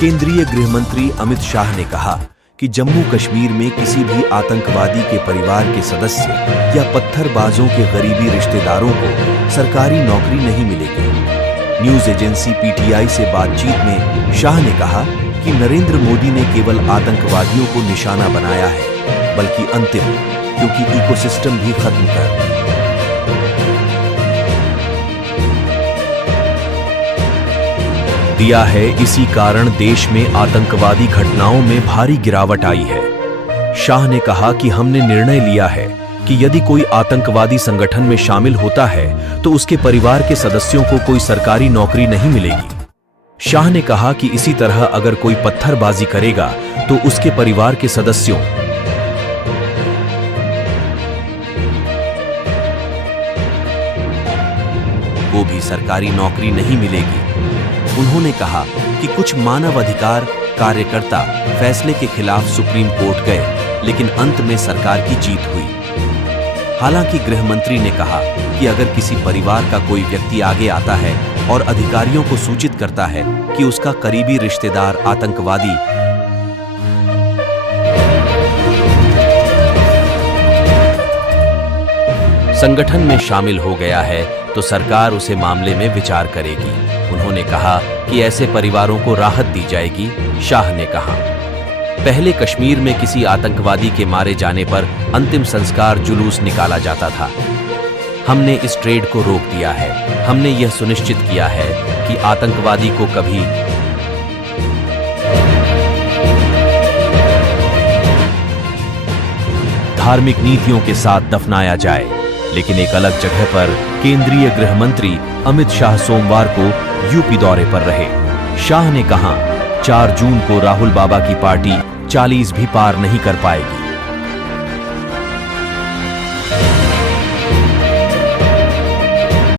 केंद्रीय गृह मंत्री अमित शाह ने कहा कि जम्मू कश्मीर में किसी भी आतंकवादी के परिवार के सदस्य या पत्थरबाजों के गरीबी रिश्तेदारों को सरकारी नौकरी नहीं मिलेगी। न्यूज एजेंसी पीटीआई से बातचीत में शाह ने कहा कि नरेंद्र मोदी ने केवल आतंकवादियों को निशाना बनाया है, बल्कि अंतिम, क्योंकि इकोसिस्टम भी खत्म कर दिया है। इसी कारण देश में आतंकवादी घटनाओं में भारी गिरावट आई है। शाह ने कहा कि हमने निर्णय लिया है कि यदि कोई आतंकवादी संगठन में शामिल होता है तो उसके परिवार के सदस्यों को कोई सरकारी नौकरी नहीं मिलेगी। शाह ने कहा कि इसी तरह अगर कोई पत्थरबाजी करेगा तो उसके परिवार के सदस्यों को भी सरकारी नौकरी नहीं मिलेगी। उन्होंने कहा कि कुछ मानव अधिकार कार्यकर्ता फैसले के खिलाफ सुप्रीम कोर्ट गए, लेकिन अंत में सरकार की जीत हुई। हालांकि गृह मंत्री ने कहा कि अगर किसी परिवार का कोई व्यक्ति आगे आता है और अधिकारियों को सूचित करता है कि उसका करीबी रिश्तेदार आतंकवादी संगठन में शामिल हो गया है तो सरकार उसे मामले में विचार करेगी। उन्होंने कहा कि ऐसे परिवारों को राहत दी जाएगी। शाह ने कहा, पहले कश्मीर में किसी आतंकवादी के मारे जाने पर अंतिम संस्कार जुलूस निकाला जाता था। हमने इस ट्रेड को रोक दिया है। हमने यह सुनिश्चित किया है कि आतंकवादी को कभी धार्मिक नीतियों के साथ दफनाया जाए। लेकिन एक अलग जगह पर केंद्रीय गृह मंत्री अमित शाह सोमवार को यूपी दौरे पर रहे। शाह ने कहा, 4 जून को राहुल बाबा की पार्टी 40 भी पार नहीं कर पाएगी।